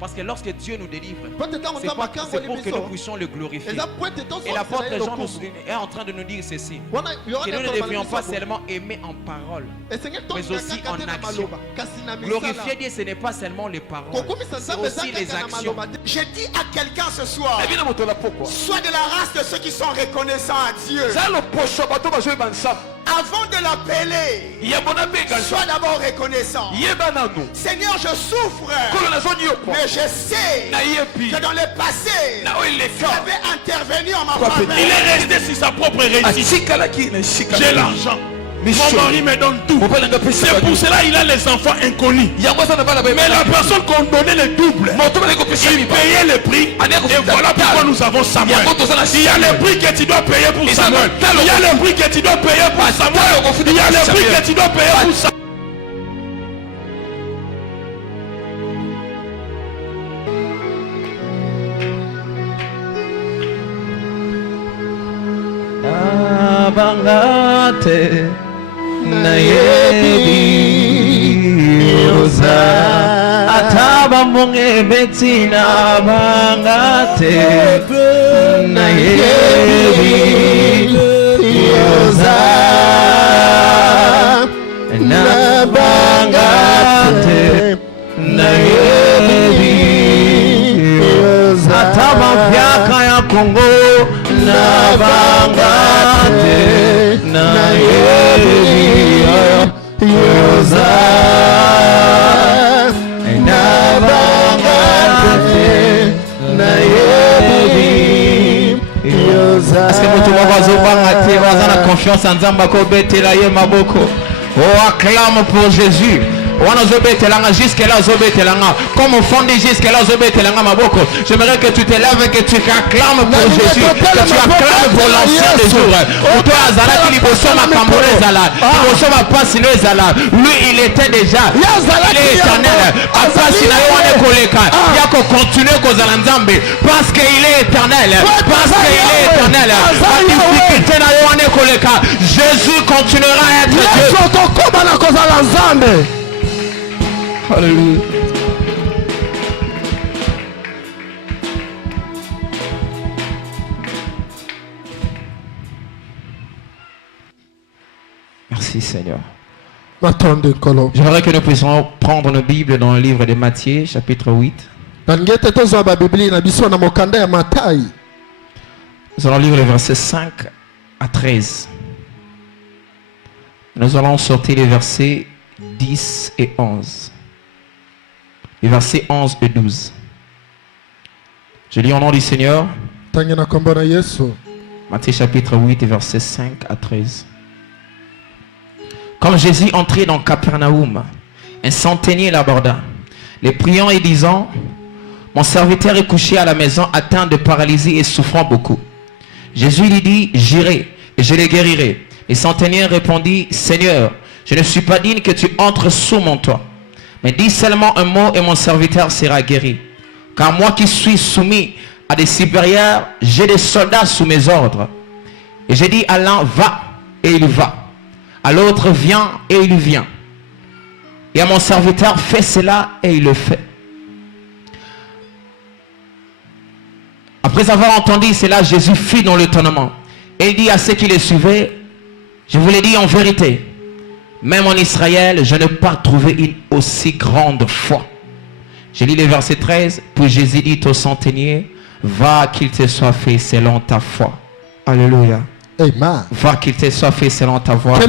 Parce que lorsque Dieu nous délivre, c'est pour que nous puissions le glorifier. Et l'apôtre Jean est en train de nous dire ceci, que nous ne devions pas seulement aimer en parole, mais aussi en action. Glorifier Dieu, ce n'est pas seulement les paroles, c'est aussi les actions. Je dis à quelqu'un ce soir, sois de la race de ceux qui sont reconnaissants à Dieu. Avant de l'appeler, sois d'abord reconnaissant. Seigneur, je souffre, mais je sais que dans le passé, tu avais intervenu en ma faveur. Il est resté sur sa propre réussite. J'ai l'argent. Mon mari me donne tout. C'est pour cela qu'il a les enfants inconnus. Mais la personne qu'on donnait le double, il payait le prix. Et voilà pourquoi nous avons Samuel. Il y a le prix que tu dois payer pour Samuel. Il y a le prix que tu dois payer pour Samuel. Il y a le prix que tu dois payer pour Samuel. Bangate na yebi oza ataba monge betina bangate na yebi oza na bangate na yebi oza ataba vyaka ya Kongo na bangate na yebi yoza na bangate na yebi yoza. Est-ce que vous avez la confiance en Nzamba ko betela ye maboko? Oh, acclame pour Jésus. Comme fondé jusqu'à maboko. J'aimerais que tu te lèves et que tu acclames pour Jésus, que tu acclames pour l'ancien des jours. Lui il était déjà, il est éternel. Parce qu'il est éternel, parce qu'il est éternel. Jésus continuera à être Dieu. Alléluia. Merci Seigneur. J'aimerais que nous puissions prendre nos Bibles dans le livre de Matthieu, chapitre 8. Nous allons lire les versets 5 à 13. Nous allons sortir les versets 10 et 11. Les versets 11 et 12. Je lis au nom du Seigneur. Matthieu chapitre 8 et versets 5 à 13. Quand Jésus entrait dans Capernaum, un centenier l'aborda, les priant et disant, mon serviteur est couché à la maison, atteint de paralysie et souffrant beaucoup. Jésus lui dit, j'irai et je le guérirai. Le centenier répondit, Seigneur, je ne suis pas digne que tu entres sous mon toit. Mais dis seulement un mot et mon serviteur sera guéri. Car moi qui suis soumis à des supérieurs, j'ai des soldats sous mes ordres. Et j'ai dit à l'un, va, et il va. À l'autre, viens, et il vient. Et à mon serviteur, fais cela, et il le fait. Après avoir entendu cela, Jésus fut dans l'étonnement. Et il dit à ceux qui le suivaient, je vous l'ai dit en vérité, même en Israël, je n'ai pas trouvé une aussi grande foi. Je lis le verset 13. Puis Jésus dit au centenier, va qu'il te soit fait selon ta foi. Alléluia. Amen. Va qu'il te soit fait selon ta voix. La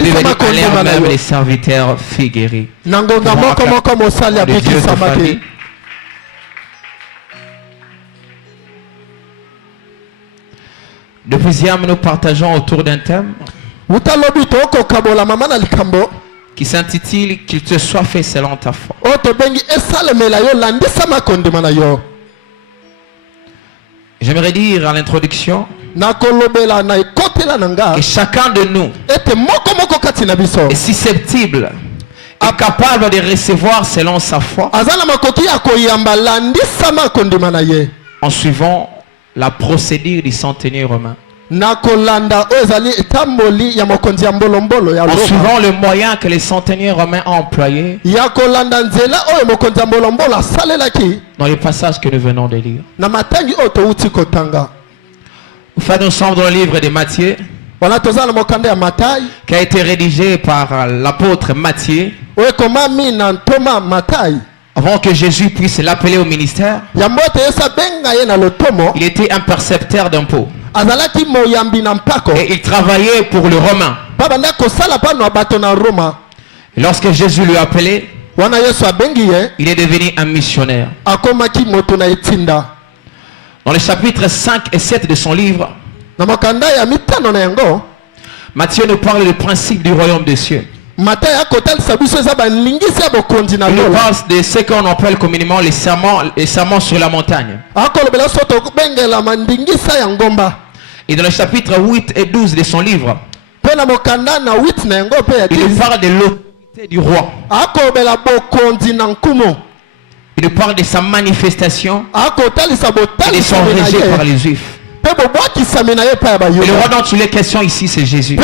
Bible dit, allèrent même les serviteurs furent guéris. Depuis nous partageons autour d'un thème qui s'intitule qu'il te soit fait selon ta foi. J'aimerais dire à l'introduction que chacun de nous est susceptible, est capable de recevoir selon sa foi en suivant la procédure du centenier romain. en suivant le moyen que les centeniers romains ont employé dans les passages que nous venons de lire. Enfin, nous sommes dans le livre de Matthieu qui a été rédigé par l'apôtre Matthieu avant que Jésus puisse l'appeler au ministère. Il était un percepteur d'impôts et il travaillait pour le Romain. Et lorsque Jésus lui a appelé, il est devenu un missionnaire. Dans les chapitres 5 et 7 de son livre, Matthieu nous parle du principe du royaume des cieux. Il nous parle de ce qu'on appelle communément les sermons sur la montagne. Et dans les chapitres 8 et 12 de son livre, il nous parle de l'autorité du roi. Il nous parle de sa manifestation et de son rejet par les Juifs. Et le roi dont il est question ici, c'est Jésus.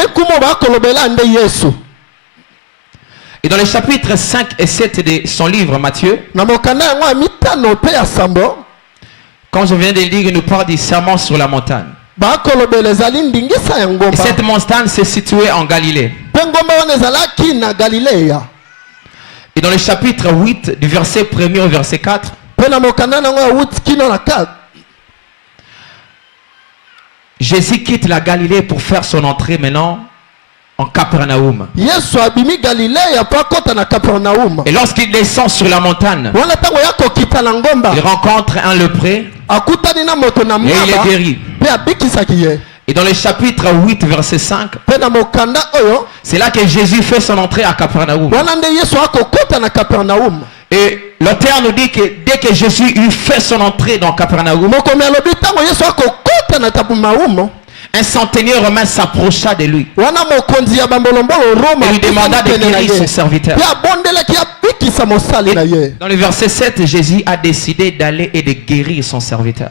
Et dans les chapitres 5 et 7 de son livre, Matthieu, quand je viens de le dire, il nous parle du serment sur la montagne. Et cette montagne s'est située en Galilée. Et dans le chapitre 8, du verset 1er au verset 4, Jésus quitte la Galilée pour faire son entrée maintenant en Capernaum. Et lorsqu'il descend sur la montagne, il rencontre un lépreux et il est guéri. Et dans le chapitre 8, verset 5, c'est là que Jésus fait son entrée à Capernaum. Et l'auteur nous dit que dès que Jésus eut fait son entrée dans Capernaum, un centenier romain s'approcha de lui et lui demanda de guérir son serviteur. Et dans le verset 7, Jésus a décidé d'aller et de guérir son serviteur.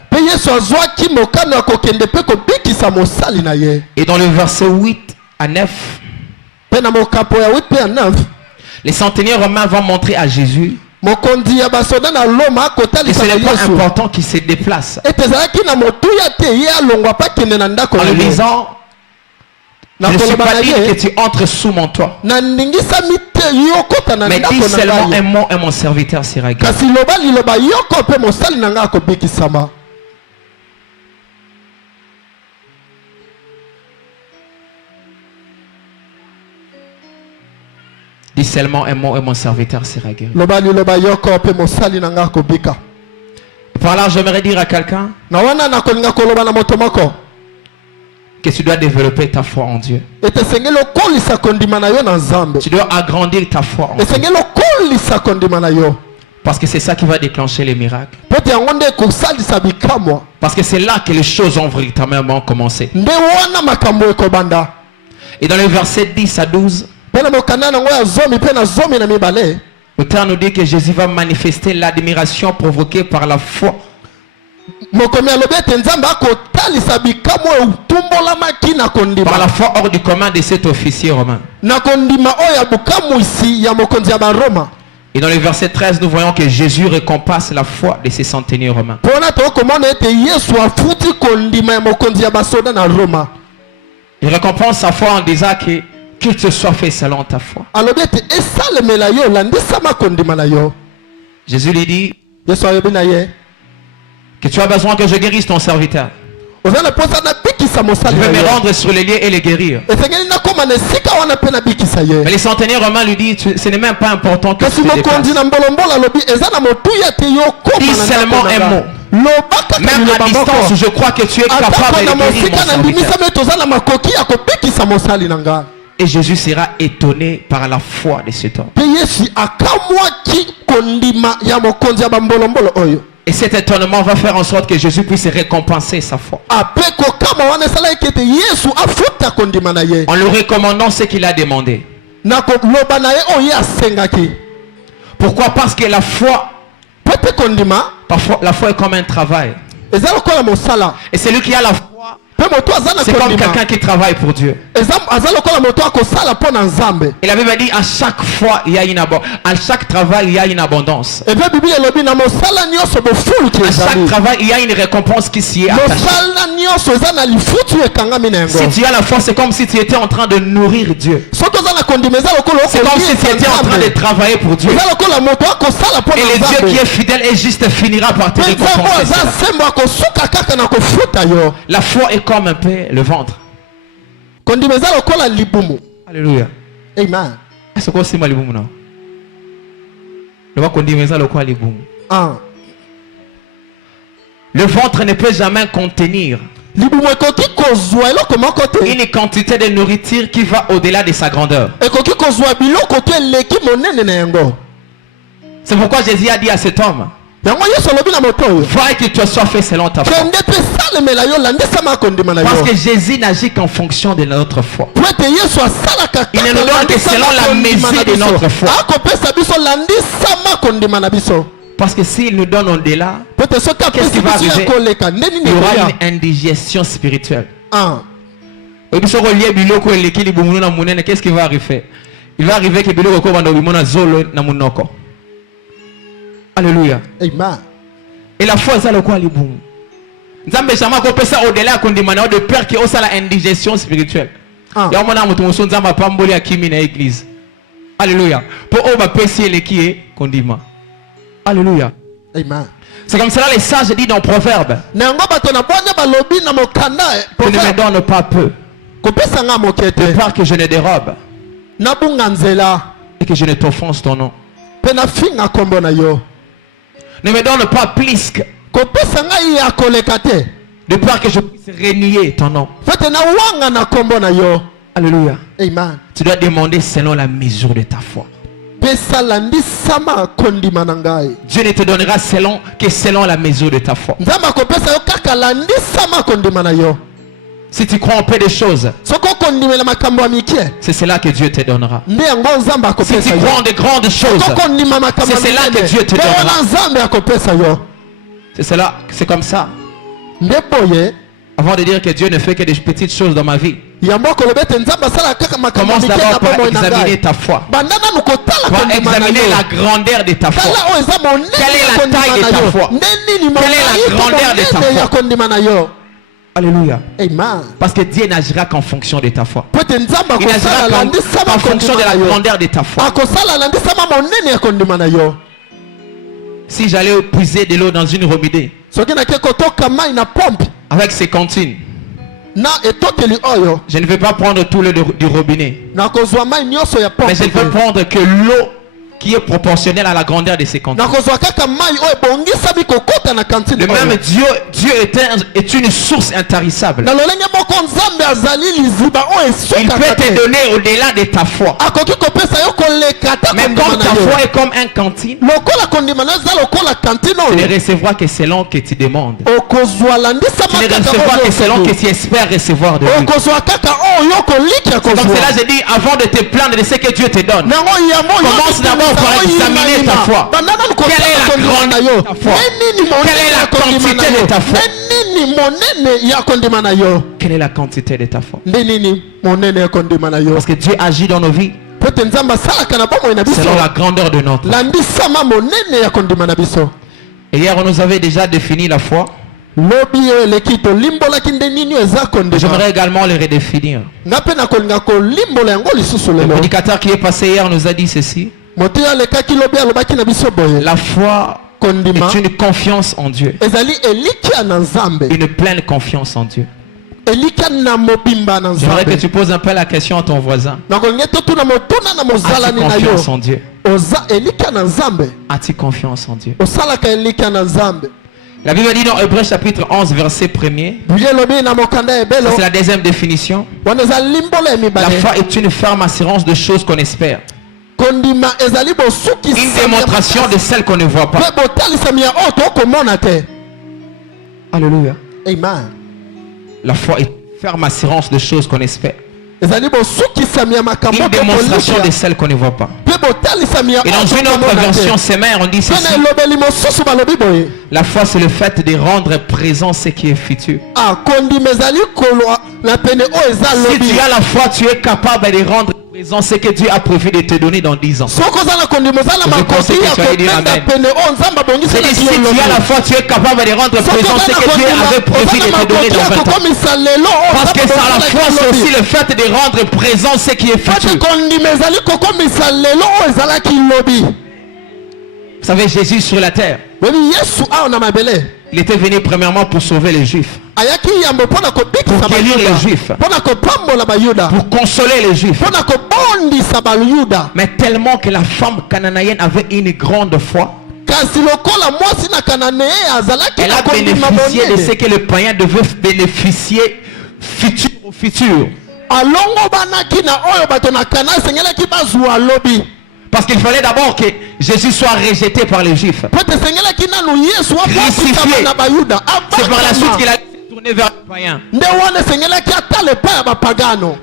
Et dans le verset 8 à 9, les centeniers romains vont montrer à Jésus que ce n'est pas important qu'il se déplace. En lui disant, je ne suis pas dit que tu entres sous mon toit, mais dis seulement un mot et mon serviteur sera guéri. Dis seulement un mot et mon serviteur sera guéri. Par là, j'aimerais dire à quelqu'un que tu dois développer ta foi en Dieu. Tu dois agrandir ta foi en Dieu. Parce que c'est ça qui va déclencher les miracles. Parce que c'est là que les choses ont véritablement commencé. Et dans les versets 10 à 12, l'auteur nous dit que Jésus va manifester l'admiration provoquée par la foi. Par la foi hors du commun de cet officier romain. Et dans le verset 13, nous voyons que Jésus récompense la foi de ces centeniers romains. Il récompense sa foi en disant que qu'il te soit fait selon ta foi. Jésus lui dit que tu as besoin que je guérisse ton serviteur. Je vais me rendre sur les lieux et les guérir. Mais les centeniers romains lui disent, ce n'est même pas important que tu te déplaces. Dis seulement un mot. Même à distance, je crois que tu es capable de guérir mon serviteur. Et Jésus sera étonné par la foi de cet homme. Et cet étonnement va faire en sorte que Jésus puisse récompenser sa foi. En lui recommandant ce qu'il a demandé. Pourquoi? Parce que la foi, parfois, la foi est comme un travail. Et celui qui a la foi C'est comme quelqu'un qui travaille pour Dieu. Et la Bible dit à chaque fois il y a une abondance. À chaque travail il y a une abondance. À chaque travail il y a une récompense qui s'y est attachée. Si tu as la foi, c'est comme si tu étais en train de nourrir Dieu. C'est comme si tu étais en train de travailler pour Dieu. Et le Dieu qui est fidèle et juste finira par te récompenser. La foi est comme un peu le ventre. Alléluia. Amen. Est-ce que c'est libumu non? Le ventre ne peut jamais contenir une quantité de nourriture qui va au-delà de sa grandeur. C'est pourquoi Jésus a dit à cet homme, va que tu sois fait selon ta foi. Parce que Jésus n'agit qu'en fonction de notre foi. Il ne nous donne que selon la mesure de notre foi. Parce que s'il nous donne au-delà, qu'est-ce qui va arriver? Il y aura une indigestion spirituelle. Qu'est-ce qui va arriver? Il va arriver que alléluia. Amen. Et la foi, c'est le quoi, les boum. Nzambe chama ko pesa au-delà kondimana de peur que osa la indigestion spirituelle. Ya mona mutu muso nzamba pamboli akimi na église. Alléluia. Pour oba pesi le qui est kondima. Alléluia. Amen. C'est comme cela les sages disent dans Proverbe. Ne me donne pas peu. De peur que je ne dérobe. Et que je ne t'offense ton nom. Ne me donne pas plus de peur que je puisse renier ton nom. Alléluia. Amen. Tu dois demander selon la mesure de ta foi. Dieu ne te donnera selon la mesure de ta foi. Si tu crois en peu de choses, c'est cela que Dieu te donnera. Si tu crois en de grandes choses, c'est cela que Dieu te donnera. C'est comme ça. Avant de dire que Dieu ne fait que des petites choses dans ma vie, commence d'abord par examiner ta foi. Par examiner la grandeur de ta foi. Quelle est la taille de ta foi? Quelle est la grandeur de ta foi? Alléluia. Amen. Parce que Dieu n'agira qu'en fonction de ta foi. Il n'agira qu'en fonction de la grandeur de ta foi. Si j'allais puiser de l'eau dans une robinet avec ses cantines, je ne vais pas prendre tout l'eau du robinet, mais je ne vais prendre que l'eau qui est proportionnelle à la grandeur de ses cantines. Le même Dieu est une source intarissable. Il peut te donner au-delà de ta foi. Mais comme ta foi est comme un cantine, tu ne recevras que selon que tu demandes. Tu ne recevras que selon que tu espères recevoir de lui. Comme cela j'ai dit, avant de te plaindre de ce que Dieu te donne, commence d'abord par examiner ta foi. Quelle est la grandeur de ta foi? Quelle est la quantité de ta foi? Quelle est la quantité de ta foi? Parce que Dieu agit dans nos vies selon la grandeur de notre foi. Et hier on nous avait déjà défini la foi. J'aimerais également le redéfinir. Le prédicateur qui est passé hier nous a dit ceci. La foi est une confiance en Dieu. Une pleine confiance en Dieu. J'aimerais que tu poses un peu la question à ton voisin. As-tu confiance en Dieu? As-tu confiance en Dieu? La Bible dit dans Hébreux chapitre 11 verset 1er, c'est la deuxième définition. La foi est une ferme assurance de choses qu'on espère. Une démonstration de celles qu'on ne voit pas. Alléluia. Amen. La foi est une ferme assurance de choses qu'on espère. Une démonstration de celles qu'on ne voit pas. Et dans une autre version, c'est mère, on dit ceci. La foi, c'est le fait de rendre présent ce qui est futur. Si tu as la foi, tu es capable de rendre présent ce que Dieu a prévu de te donner dans 10 ans. Je pense que tu vas dire amen. C'est-à-dire, si tu as la foi, tu es capable de rendre présent ce que Dieu avait prévu de te donner dans 20 ans. Parce que ça, la foi, c'est aussi le fait de rendre présent ce qui est futur. Vous savez, Jésus sur la terre, il était venu premièrement pour sauver les Juifs, pour guérir les Juifs, pour consoler les Juifs. Mais tellement que la femme cananéenne avait une grande foi, elle a bénéficié de ce que le païen devait bénéficier futur au futur. Parce qu'il fallait d'abord que Jésus soit rejeté par les Juifs, crucifié. C'est par la suite qu'il a tourné vers les païens.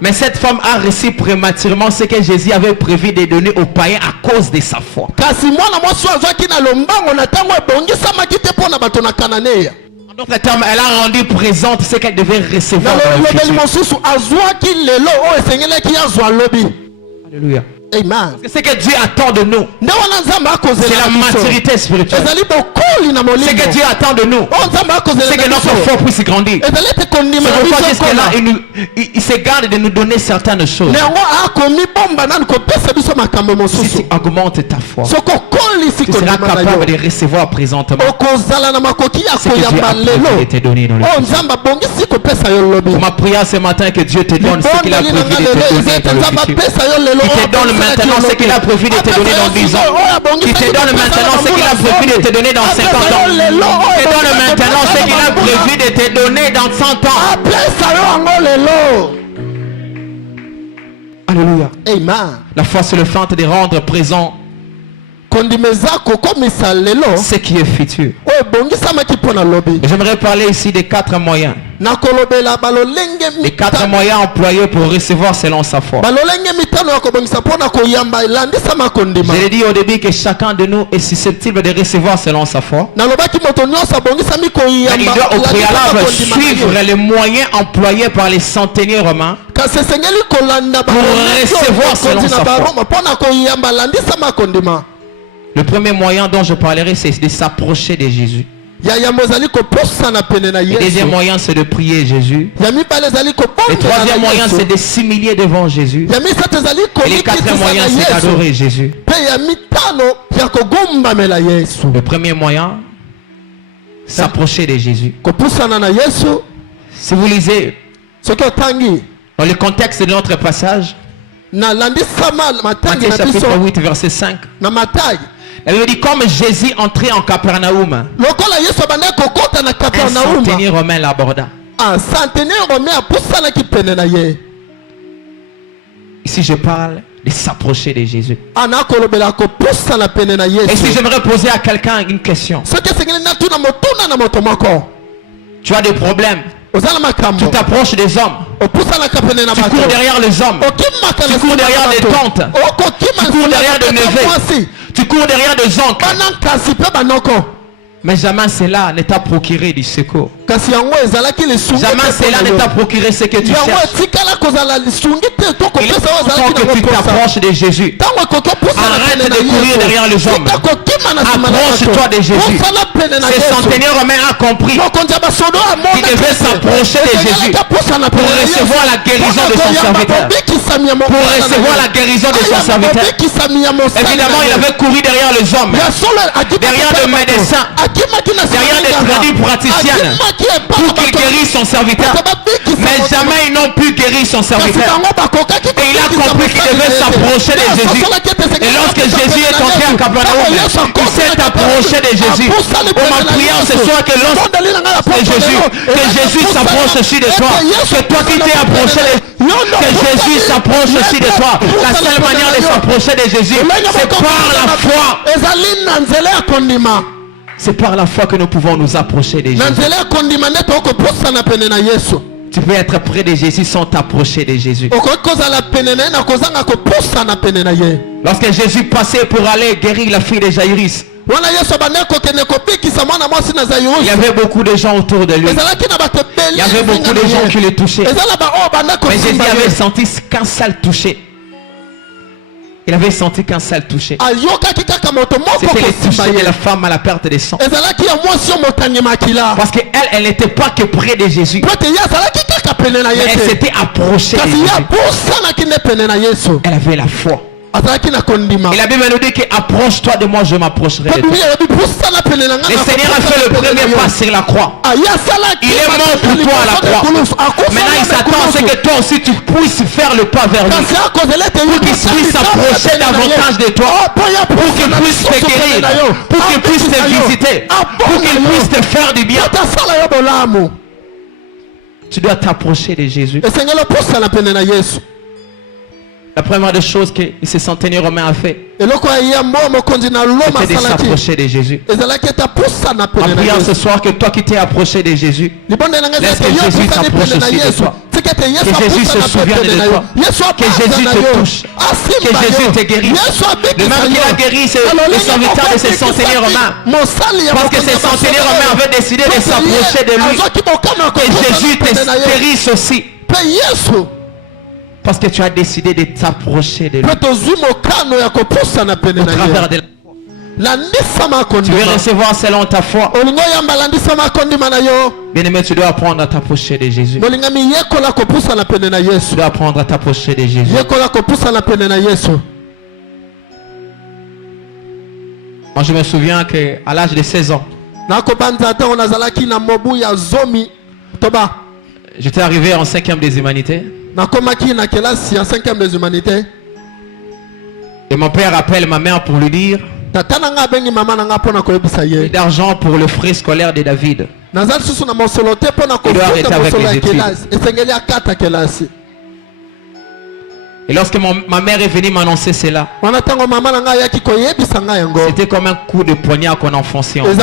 Mais cette femme a reçu prématurément ce que Jésus avait prévu de donner aux païens à cause de sa foi. En d'autres termes, elle a rendu présente ce qu'elle devait recevoir dans le futur. Alléluia. Amen. Ce que Dieu attend de nous, c'est la maturité spirituelle. Ce que Dieu attend de nous, c'est que notre foi puisse grandir. C'est pourquoi jusque-là, il se garde de nous donner certaines choses. Si tu augmentes ta foi, tu seras capable de recevoir présentement ce que Dieu a prévu de te donner dans le futur. Ma prière ce matin, que Dieu te donne ce qu'il a prévu de te donner dans le futur. Il te donne maintenant ce qu'il a prévu de te donner dans 10 ans. Il te donne maintenant ce qu'il a prévu de te donner dans 50 ans. Il te donne maintenant ce qu'il a prévu de te donner dans 100 ans. Alléluia. Amen. La foi, c'est le fait de rendre présent ce qui est futur. J'aimerais parler ici des 4 moyens. Les 4 moyens employés pour recevoir selon sa foi. Je l'ai dit au début que chacun de nous est susceptible de recevoir selon sa foi. Mais il doit au préalable suivre les moyens employés par les centeniers romains pour recevoir selon sa foi. Le premier moyen dont je parlerai, c'est de s'approcher de Jésus. Le deuxième moyen, c'est de prier Jésus. Le troisième moyen, c'est de s'humilier devant Jésus. Et le quatrième moyen, c'est d'adorer Jésus. Le premier moyen, s'approcher de Jésus. Si vous lisez dans le contexte de notre passage, Matthieu chapitre 8, verset 5, elle dit, comme Jésus entrait en Capernaum, un centenier romain l'aborda. Ici je parle de s'approcher de Jésus. Et si j'aimerais poser à quelqu'un une question, tu as des problèmes, tu t'approches des hommes, tu cours derrière les hommes, tu cours derrière des tantes, tu cours derrière des neveux, tu cours derrière des oncles, mais jamais cela ne t'a procuré du secours. Jamais cela ne t'a procuré ce que tu cherches. Il est temps que tu t'approches de Jésus. Arrête de courir derrière les hommes. Approche-toi de Jésus. Ce centenier romain a compris qu'il devait s'approcher de Jésus pour recevoir la guérison de son serviteur. Pour recevoir la guérison de son serviteur. Évidemment, il avait couru derrière les hommes, derrière les médecins, derrière les tradis praticiennes, pour qu'il guérisse son serviteur. Mais jamais ils n'ont pu guérir son serviteur. Et il a compris qu'il devait s'approcher de Jésus. Et lorsque Jésus est entré en Capernaum, il s'est approché de Jésus. Pour ma prière ce soir, que lorsque Jésus s'approche aussi de toi, que toi qui t'es approché que Jésus s'approche aussi de toi. La seule manière de s'approcher de Jésus, c'est par la foi. C'est par la foi que nous pouvons nous approcher de Jésus. Tu peux être près de Jésus sans t'approcher de Jésus. Lorsque Jésus passait pour aller guérir la fille de Jaïrus, il y avait beaucoup de gens autour de lui. Il y avait beaucoup de gens qui le touchaient. Mais Jésus avait senti qu'un seul touché. Il avait senti qu'un seul touché. C'était le toucher de la femme à la perte de sang. Parce qu'elle, elle n'était pas que près de Jésus. Mais elle s'était approchée de Jésus. Elle avait la foi. Et la Bible nous dit que approche-toi de moi, je m'approcherai de toi. Le Seigneur a fait le premier pas sur la croix. Il est mort pour toi à la croix. Maintenant il s'attend à ce que toi aussi tu puisses faire le pas vers lui, pour qu'il puisse s'approcher davantage de toi, pour qu'il puisse te guérir, pour qu'il puisse te visiter, pour qu'il puisse te faire du bien. Tu dois t'approcher de Jésus. La première des choses que ce centenier romain a fait, c'était de s'approcher de Jésus. En priant ce soir que toi qui t'es approché de Jésus, laisse que Jésus t'approche aussi de toi. Que Jésus se souvienne de toi. Que Jésus te touche. Que Jésus te guérisse. De même qu'il a guéri le serviteur de ce centenier romain. Parce que ce centenier romain avait décidé de s'approcher de lui. Que Jésus te guérisse aussi. Parce que tu as décidé de t'approcher de lui. Au travers de la foi. Tu veux recevoir selon ta foi. Bien-aimé, tu dois apprendre à t'approcher de Jésus. Tu dois apprendre à t'approcher de Jésus. Moi, je me souviens qu'à l'âge de 16 ans, j'étais arrivé en 5e des humanités. Et mon père appelle ma mère pour lui dire d'argent pour le frais scolaire de David. Il doit arrêter avec les études. Et lorsque ma mère est venue m'annoncer cela, c'était comme un coup de poignard qu'on enfonçait en moi.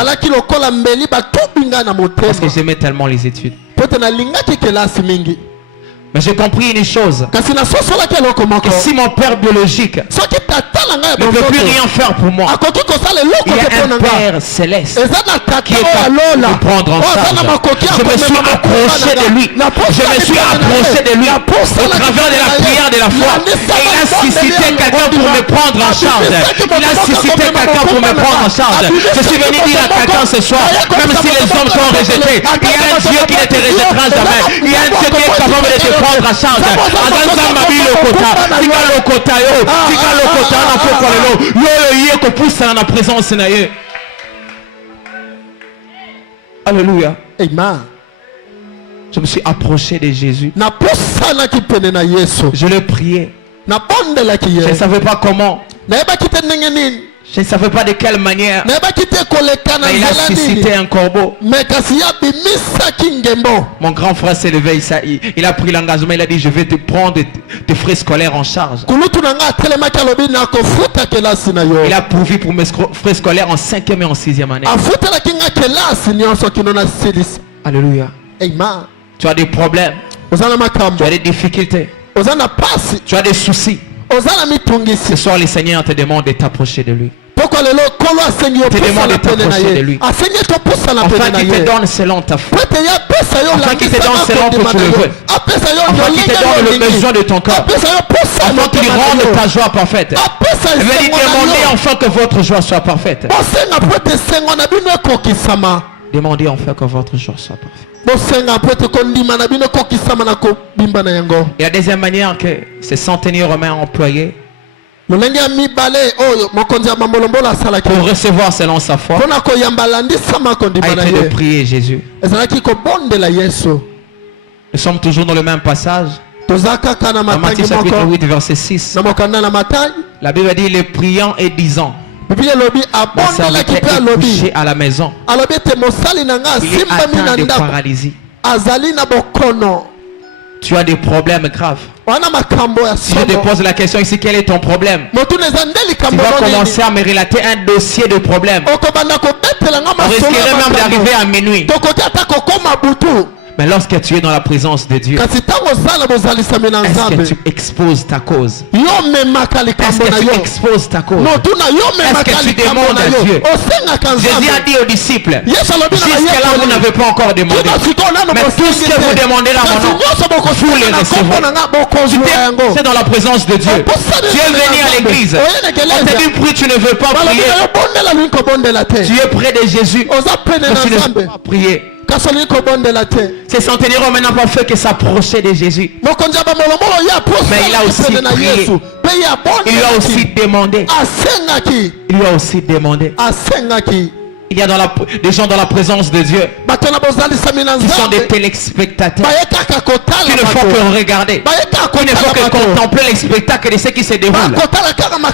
Parce que j'aimais tellement les études. Mais j'ai compris une chose, que si mon père biologique ne peut plus rien faire pour moi, il y a un Père céleste qui est capable de prendre en charge. Je me suis approché de lui. Je me suis approché de lui au travers de la prière de la foi. Et il a suscité quelqu'un pour me prendre en charge. Il a suscité quelqu'un pour me prendre en charge. Je suis venu dire à quelqu'un ce soir, même si les hommes sont rejetés, il y a un Dieu qui ne te rejettera jamais. Il y a un Dieu qui est capable de te prendre en charge. Alléluia. Amen. Je me suis approché de Jésus. Je le priais. Je ne savais pas comment. Je ne savais pas de quelle manière. Mais il a suscité un corbeau. Mon grand frère s'est levé, il a pris l'engagement, il a dit je vais te prendre tes frais scolaires en charge. Il a pourvu pour mes frais scolaires en 5e et en 6e année. Alléluia. Amen. Tu as des problèmes. Tu as des difficultés. Tu as des soucis. Ce soir, le Seigneur te demande de t'approcher de lui. Il te demande de t'approcher de lui. Afin qu'il te donne selon ta foi. Afin qu'il te donne selon que tu le veux. Afin qu'il te donne le besoin de ton corps. Afin qu'il rende ta joie parfaite. Il veut dire demander enfin que votre joie soit parfaite. Demandez enfin que votre joie soit parfaite. Et la deuxième manière que ce centenier romain a employé pour recevoir selon sa foi a été de prier Jésus. Nous sommes toujours dans le même passage. Dans Matthieu chapitre 8 verset 6. La Bible dit les priants et disant mon serviteur est couché à la maison. Il est atteint de paralysie. Tu as des problèmes graves. Si je te pose la question ici, quel est ton problème? Tu vas commencer à me relater un dossier de problèmes. On risquerait même d'arriver à minuit. Mais lorsque tu es dans la présence de Dieu, est-ce que tu exposes ta cause? Est-ce que tu exposes ta cause? Est-ce que tu demandes à Dieu? Jésus a dit aux disciples, jusqu'à là vous n'avez pas encore demandé, mais tout ce que vous demandez là mon nom, vous les recevrez. C'est dans la présence de Dieu. Tu es venu à l'église, on t'a dit prie, tu ne veux pas prier. Tu es près de Jésus, mais tu ne veux pas prier. Ces centenaires n'ont maintenant pas fait que s'approcher de Jésus, mais il a aussi prié. Il lui a aussi demandé. Il lui a aussi demandé. Il y a des gens dans la présence de Dieu qui sont des téléspectateurs qui ne font que regarder, qui ne font que contempler les spectacles de ce qui se déroule.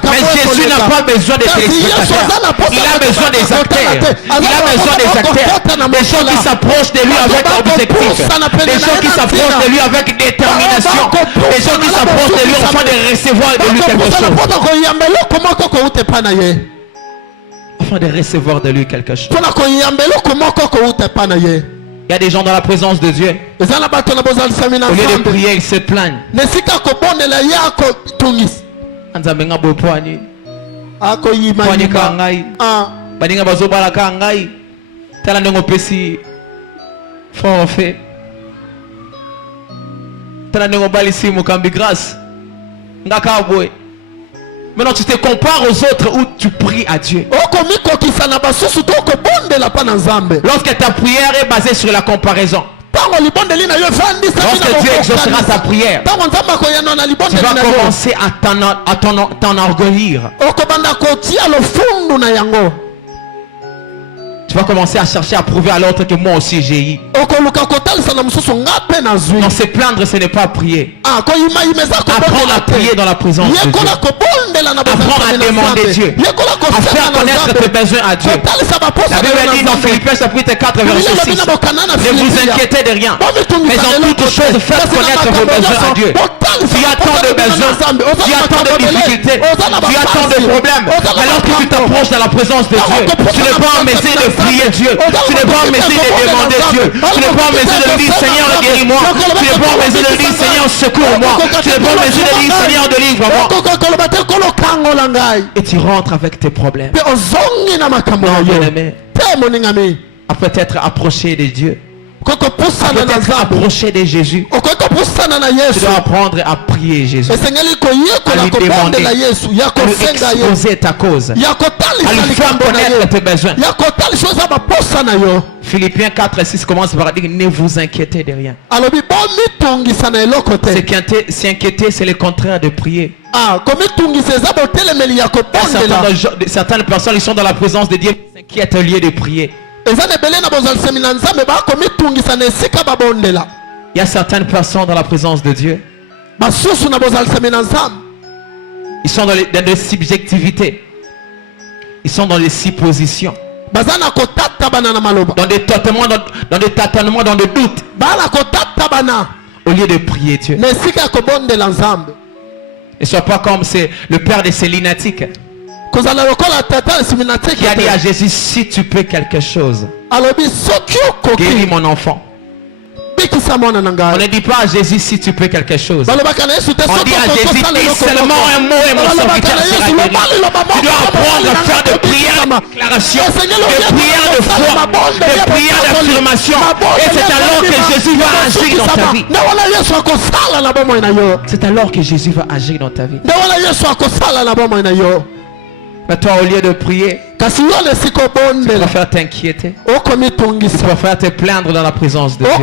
Mais Jésus n'a pas besoin des téléspectateurs. Il a besoin des acteurs. Il a besoin des acteurs. Des gens qui s'approchent de lui avec objectif. Des gens qui s'approchent de lui avec détermination. Des gens qui s'approchent de lui afin de recevoir de lui quelque chose. Afin de recevoir de lui quelque chose. Il y a des gens dans la présence de Dieu. Au lieu de prier, ils se plaignent. Maintenant tu te compares aux autres où tu pries à Dieu. Lorsque ta prière est basée sur la comparaison, lorsque Dieu exaucera ta prière, tu vas commencer à t'enorgueillir. Tu vas commencer à chercher à prouver à l'autre que moi aussi j'ai eu. Non, se plaindre, ce n'est pas prier. Apprendre à prier dans la présence de Dieu. Apprendre à demander Dieu. À faire connaître tes besoins à Dieu. La Bible dit dans Philippiens chapitre 4 verset 6, ne vous inquiétez de rien, mais en toutes choses faites connaître vos besoins à Dieu. Tu as tant de besoins, tu as tant de difficultés, tu as tant de problèmes. Mais lorsque tu t'approches dans la présence de Dieu, tu n'es pas en mesure de prier Dieu. Tu n'es pas en mesure de demander Dieu. Tu n'es pas en mesure de dire Seigneur guéris-moi. Tu n'es pas en mesure de dire Seigneur secours-moi. Tu n'es pas en mesure de dire Seigneur délivre-moi. Et tu rentres avec tes problèmes. Non, bien-aimé, après t'être approché de Dieu, après t'être approché de Jésus, tu dois apprendre à prier Jésus, à lui demander, à lui exposer ta cause, à lui faire connaître tes besoins. Philippiens 4 et 6 commence par dire ne vous inquiétez de rien. S'inquiéter, c'est le contraire de prier. Certaines personnes, ils sont dans la présence de Dieu, s'inquiètent au lieu de prier. Il y a certaines personnes dans la présence de Dieu, ils sont dans des subjectivités, ils sont dans les suppositions, dans des tâtonnements, dans des doutes, au lieu de prier Dieu. Ne sois pas comme c'est le père de ces lunatiques qui a dit à Jésus, si tu peux quelque chose, guéris mon enfant. On ne dit pas à Jésus si tu peux quelque chose. On dit à Jésus, dis seulement un mot et mon serviteur sera guéri. Tu dois apprendre à faire des prières de déclaration, des prières de foi, des prières d'affirmation. Et c'est alors que Jésus va agir dans ta vie. C'est alors que Jésus va agir dans ta vie. Mais toi, au lieu de prier, tu préfères t'inquiéter. Tu préfères te plaindre dans la présence de Dieu.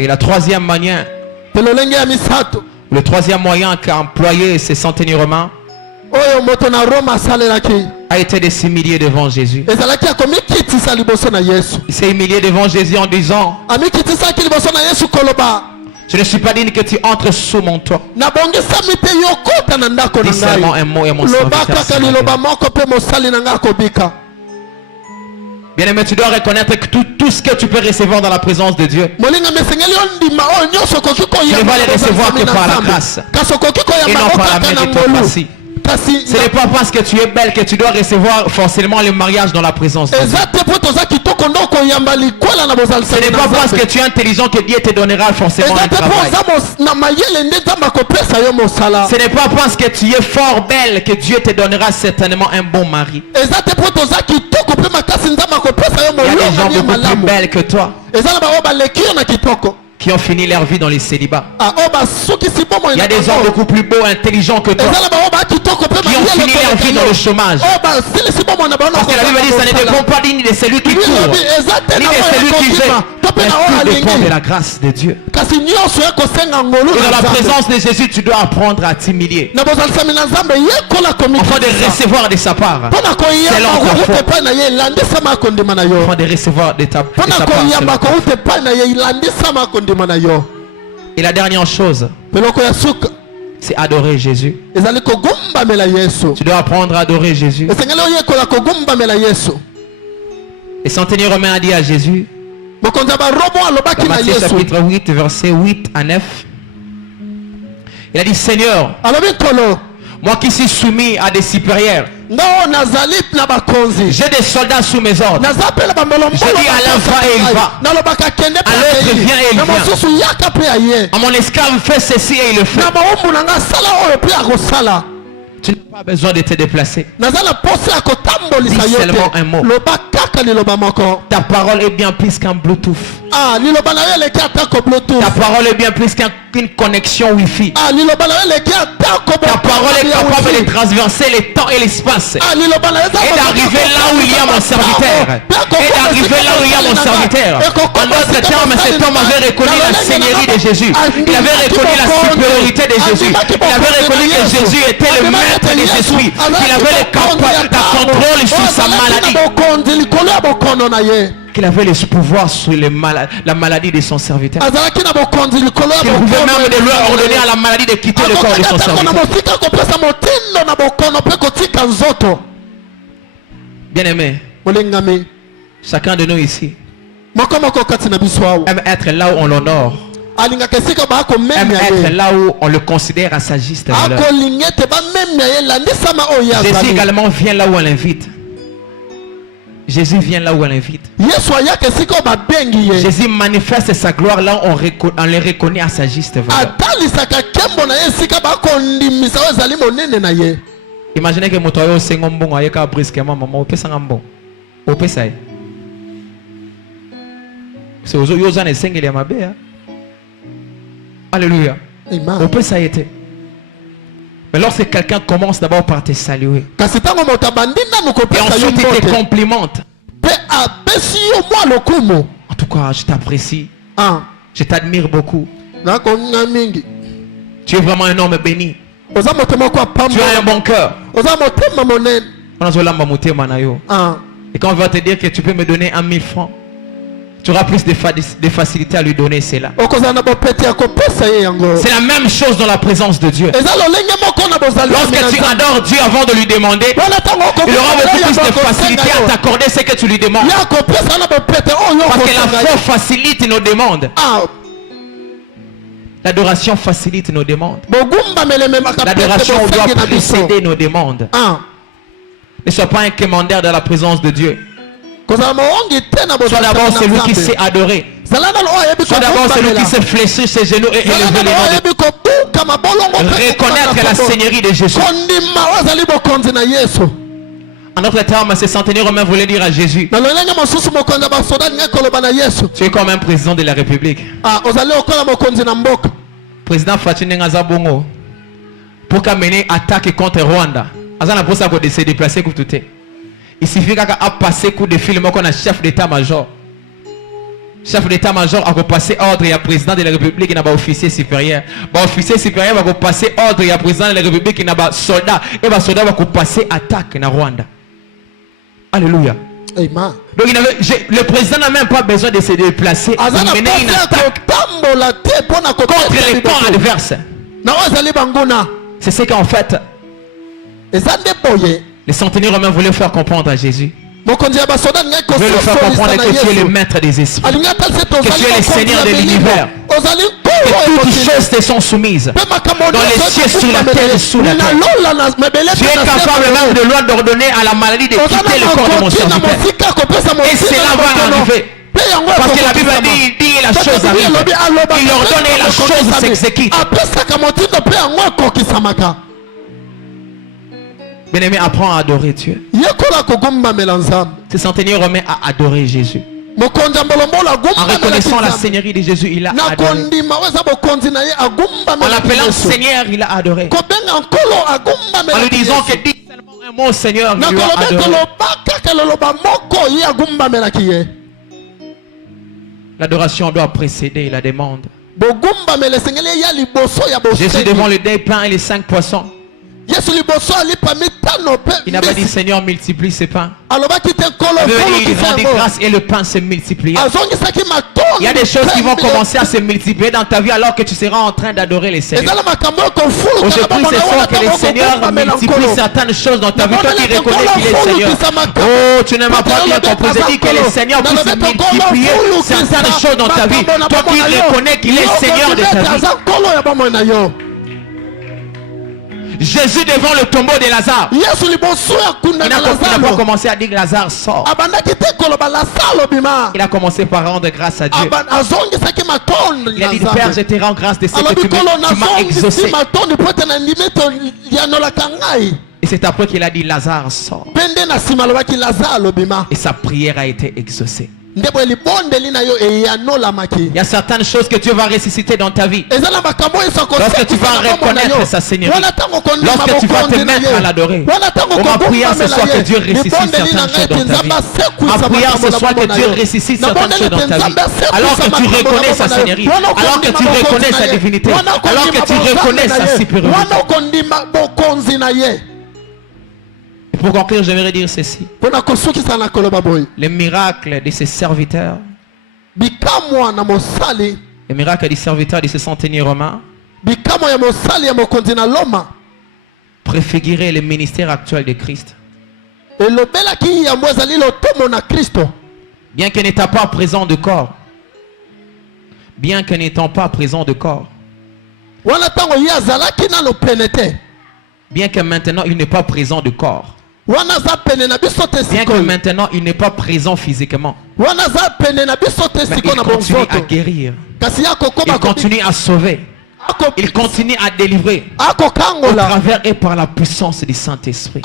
Et la troisième manière, le troisième moyen qu'a employé ces centeniers romains a été de s'humilier devant Jésus. Il s'est humilié devant Jésus en disant, je ne suis pas digne que tu entres sous mon toit. Dis seulement un mot et mon serviteur sera guéri. Bien-aimé, tu dois reconnaître que tout ce que tu peux recevoir dans la présence de Dieu, tu ne vas les recevoir que par la grâce et non par la main de ton passé. Ce n'est pas parce que tu es belle que tu dois recevoir forcément le mariage dans la présence de Dieu. Ce n'est pas parce que tu es intelligent que Dieu te donnera forcément un travail. Ce n'est pas parce que tu es fort belle que Dieu te donnera certainement un bon mari. Il y a des gens beaucoup plus belles que toi qui ont fini leur vie dans les célibats. Il y a des gens beaucoup plus beaux, intelligents que toi qui ont fini leur vie dans le chômage. Parce que la Bible dit ça ne dépend pas ni de celui qui court, ni de celui qui veut. Mais tout dépend de la grâce de Dieu. Et dans la présence de Jésus, tu dois apprendre à t'humilier afin de recevoir de sa part. C'est l'encore afin de recevoir de sa part. Et la dernière chose, c'est adorer Jésus. Tu dois apprendre à adorer Jésus. Et Centenier Romain a dit à Jésus, dans Matthieu chapitre 8, versets 8 à 9, il a dit, Seigneur, moi qui suis soumis à des supérieurs, j'ai des soldats sous mes ordres. Je dis à l'un va et il va, à l'autre vient et il vient, à mon esclave fait ceci et il le fait. Tu n'as pas besoin de te déplacer. Dis seulement un mot. Ta parole est bien plus qu'un Bluetooth. Ta parole est bien plus qu'une connexion Wi-Fi. Ta parole est capable de traverser les temps et l'espace et d'arriver là où il y a mon serviteur. En d'autres termes, cet homme avait reconnu la seigneurie de Jésus. Il avait reconnu la supériorité de Jésus. Il avait reconnu que Jésus était le maître des esprits. Il avait le contrôle sur sa maladie. Qu'il avait le pouvoir sur la maladie de son serviteur. Qu'il pouvait même de lui ordonner à la maladie de quitter le corps de son serviteur. Bien aimé, chacun de nous ici aime être là où on l'honore, aime être là où on le considère à sa juste valeur. Jésus également vient là où on l'invite. Jésus vient là où on l'invite. Jésus manifeste sa gloire là où on le reconnaît à sa juste valeur. Imaginez que moto sengo mbongo ayeka brusquement maman opesa ngambo. Opesa ye. C'est ozo yoza ne sengeli ya mabe. Alléluia. Opesa yete. Mais lorsque quelqu'un commence d'abord par te saluer et ensuite il te complimente, en tout cas je t'apprécie, je t'admire beaucoup, tu es vraiment un homme béni, tu as un bon cœur, et quand on va te dire que tu peux me donner 1000 francs, tu auras plus de facilité à lui donner cela. C'est la même chose dans la présence de Dieu. Lorsque tu adores Dieu avant de lui demander, il aura beaucoup plus de facilité à t'accorder ce que tu lui demandes. Parce que la foi facilite nos demandes. L'adoration facilite nos demandes. L'adoration doit précéder nos demandes. Ne sois pas un commandaire de la présence de Dieu. Sois d'abord celui qui sait adorer. Sois d'abord celui qui sait fléchir ses genoux et élever les mains. Reconnaître la seigneurie de Jésus. En d'autres termes, ce Centenier Romain voulait dire à Jésus, tu es comme un président de la République. Président Fatou Ngazabongo, pour mener attaque contre Rwanda, il s'est déplacé pour tout. Il suffit qu'à passer coup de fil, qu'on a chef d'état-major. Chef d'état-major a passé ordre et à président de la République qui n'a pas officier supérieur. Officier supérieur va passer ordre et à président de la République qui n'a pas soldat. Et le soldat va passer attaque dans Rwanda. Alléluia. Amen. Donc le président n'a même pas besoin de se déplacer. Il mener une attaque contre les camps adverses. C'est ce qu'en fait les Centeniers Romains voulaient faire comprendre à Jésus. Ils veulent faire comprendre que tu es le maître des esprits, que tu es le Seigneur de l'univers, que toutes choses te sont soumises. Dans les cieux, sur la terre et sous la terre. Tu es capable même de loi d'ordonner à la maladie de quitter le corps de mon serviteur. Et cela va arriver. Parce que la Bible dit, il dit la chose arrive. Il ordonne et la chose s'exécute. Bien-aimé, apprends à adorer Dieu. Ce centenier remet à adorer Jésus. En reconnaissant la seigneurie de Jésus, il a adoré. En l'appelant Seigneur, il a adoré. En lui disant que dit seulement un mot Seigneur, il lui a adoré. L'adoration doit précéder la demande. Jésus devant le deuil pain et les 5 poissons. Il n'a pas dit Seigneur multiplie ces pains. Il rendit grâce et le pain se multiplie. Il y a des choses qui vont commencer à se multiplier dans ta vie alors que tu seras en train d'adorer les Seigneurs. Aujourd'hui c'est sûr que le Seigneur multiplie certaines choses dans ta vie. Toi qui reconnais qu'il est Seigneur. Oh, tu ne m'as pas bien compris. J'ai dit que le Seigneur puisse multiplier certaines choses dans ta vie. Toi qui reconnais qu'il est Seigneur de ta vie. Jésus devant le tombeau de Lazare. Il n'a pas commencé à dire que Lazare sort. Il a commencé par rendre grâce à Dieu. Il a dit Père, je te rends grâce de ce que tu m'as exaucé. Et c'est après qu'il a dit Lazare sort. Et sa prière a été exaucée. Il y a certaines choses que Dieu va ressusciter dans ta vie. Lorsque tu vas reconnaître sa seigneurie, lorsque tu vas te mettre à l'adorer. Ma prière ce soir que Dieu ressuscite certaines choses dans ta vie. Ma prière ce soir que Dieu ressuscite certaines choses dans ta vie. Alors que tu reconnais sa seigneurie, alors que tu reconnais sa divinité, alors que tu reconnais sa supériorité. Pour conclure, j'aimerais dire ceci. Les miracles de ses serviteurs, les miracles des serviteurs de ce centenier romain, préfiguraient le ministère actuel de Christ. Bien que n'étant pas présent de corps, bien que n'étant pas présent de corps, bien que maintenant il n'est pas présent de corps, bien que maintenant il n'est pas présent physiquement, mais il continue à guérir, il continue à sauver, il continue à délivrer au travers et par la puissance du Saint-Esprit.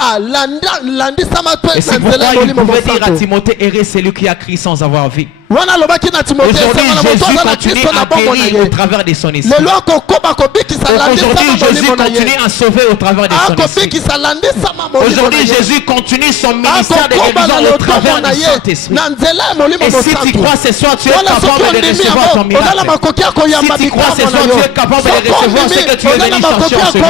Et c'est pourquoi il pouvait dire à Timothée, errez celui qui a crié sans avoir vu. Aujourd'hui, Jésus continue à guérir au travers de son esprit. Aujourd'hui, Jésus continue à sauver au travers de son esprit. Aujourd'hui, Jésus continue son ministère de guérison au travers du Saint-Esprit. Et si tu crois ce soir, tu es capable de recevoir ton miracle. Si tu crois ce soir, tu es capable de recevoir ce que tu es venu chercher en ce lieu.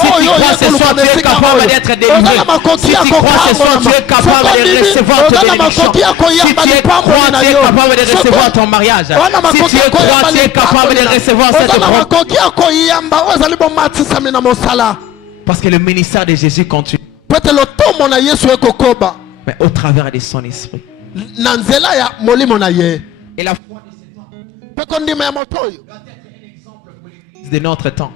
Si tu crois ce soir, tu es capable d'être délivré. Si tu crois ce soir, tu es capable de recevoir ta bénédiction. Si tu crois, tu es capable de recevoir ton mariage. Si tu es croyant, tu es capable de recevoir cette promesse. Parce que le ministère de Jésus continue. Mais au travers de son esprit. Et la foi de notre temps.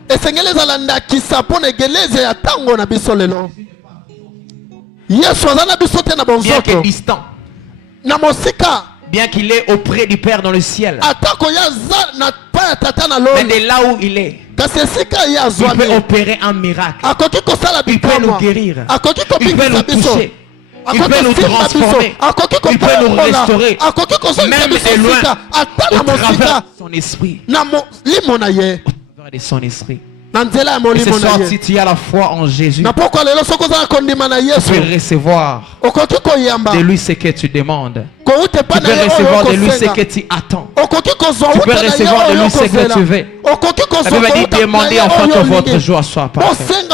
Bien que distant, bien qu'il est auprès du Père dans le ciel, mais de là où il est, il peut opérer un miracle, il peut nous guérir, il peut nous toucher, il peut nous transformer, il peut nous restaurer, même de loin, au travers de son esprit. De son esprit. Et ce soir, si tu as la foi en Jésus, tu peux recevoir de lui ce que tu demandes. Tu peux recevoir de lui ce que tu attends. Tu peux recevoir de lui ce que tu veux. La Bible dit demandez afin que votre joie soit parfaite.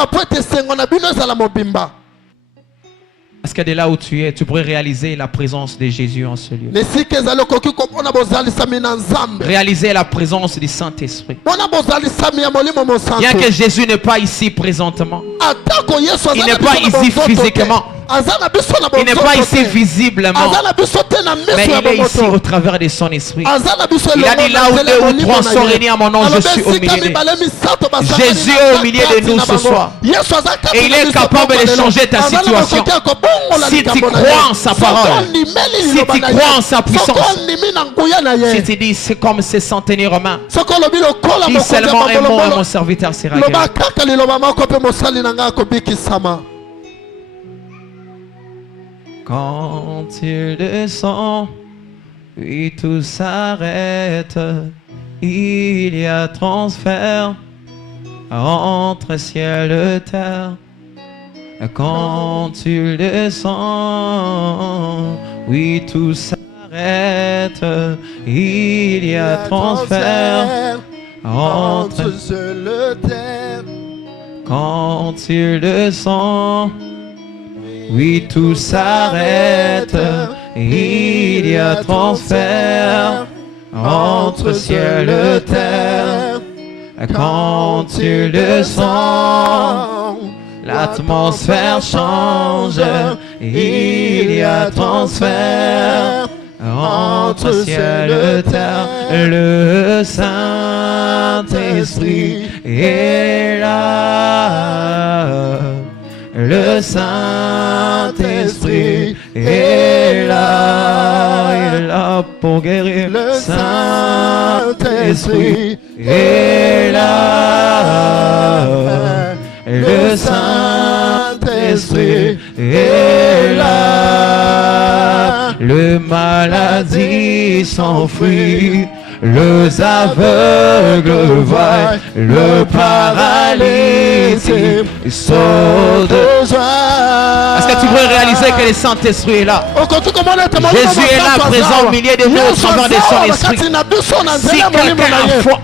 Est-ce que de là où tu es, tu pourrais réaliser la présence de Jésus en ce lieu? Réaliser la présence du Saint-Esprit. Bien que Jésus n'est pas ici présentement, il n'est pas ici physiquement, Il n'est pas ici visiblement, mais il est ici au travers de son esprit. Il a dit là où 2 ou 3 sont réunis à mon nom, je suis au milieu d'eux. Jésus est au milieu de nous ce soir. Et il est capable de changer ta situation. Si tu crois en sa parole, si tu crois en sa puissance, si tu dis c'est comme ces centeniers romains, dis seulement un mot et mon serviteur sera guéri. Quand il descend, oui, tout s'arrête. Il y a transfert entre ciel et terre. Quand il descend, oui, tout s'arrête. Il y a transfert entre ciel et terre. Quand il descend, oui, tout s'arrête. Il y a transfert entre ciel et terre. Quand tu descends, l'atmosphère change. Il y a transfert entre ciel et terre. Le Saint-Esprit est là. Le Saint-Esprit est là pour guérir. Le Saint-Esprit est là. Le Saint-Esprit est là. Le maladie s'enfuit. Les aveugles voient, le paralytique saute de joie. Est-ce que tu veux réaliser que le Saint-Esprit est là? Jésus est là, présent au milieu de nous, au travers de son esprit. Si quelqu'un a foi,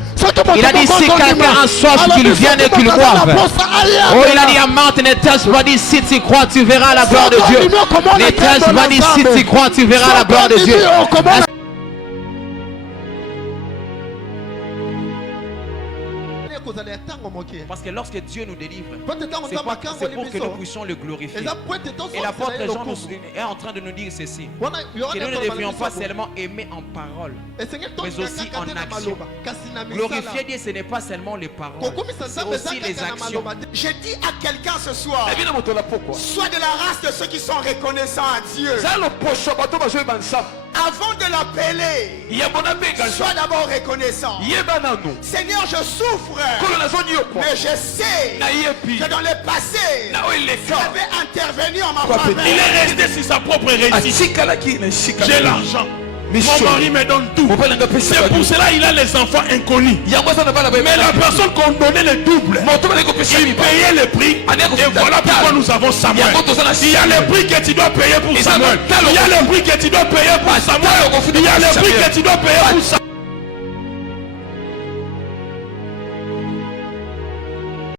il a dit si quelqu'un a soif, qu'il vienne et qu'il boive. Oh, il a dit à Marthe, ne t'ai pas dit si tu crois, tu verras la gloire de Dieu. Ne t'ai pas dit si tu crois, tu verras la gloire de Dieu. Parce que lorsque Dieu nous délivre, c'est pour que nous puissions le glorifier. Et l'apôtre Jean est en train de nous dire ceci, que nous ne devions pas seulement aimer en parole, mais aussi en action. Glorifier Dieu, ce n'est pas seulement les paroles, c'est aussi les actions. Je dis à quelqu'un ce soir, sois de la race de ceux qui sont reconnaissants à Dieu. Avant de l'appeler, sois d'abord reconnaissant. Seigneur, je souffre, mais je sais que dans le passé, tu avais intervenu en ma faveur. Il est resté sur sa propre réussite. J'ai l'argent. Mon mari me donne tout. C'est pour cela qu'il a les enfants inconnus. Mais la personne qu'on donnait le double, il payait le prix. Et voilà pourquoi nous avons Samuel. Il y a le prix que tu dois payer pour Samuel. Il y a le prix que tu dois payer pour Samuel. Il y a le prix que tu dois payer pour Samuel.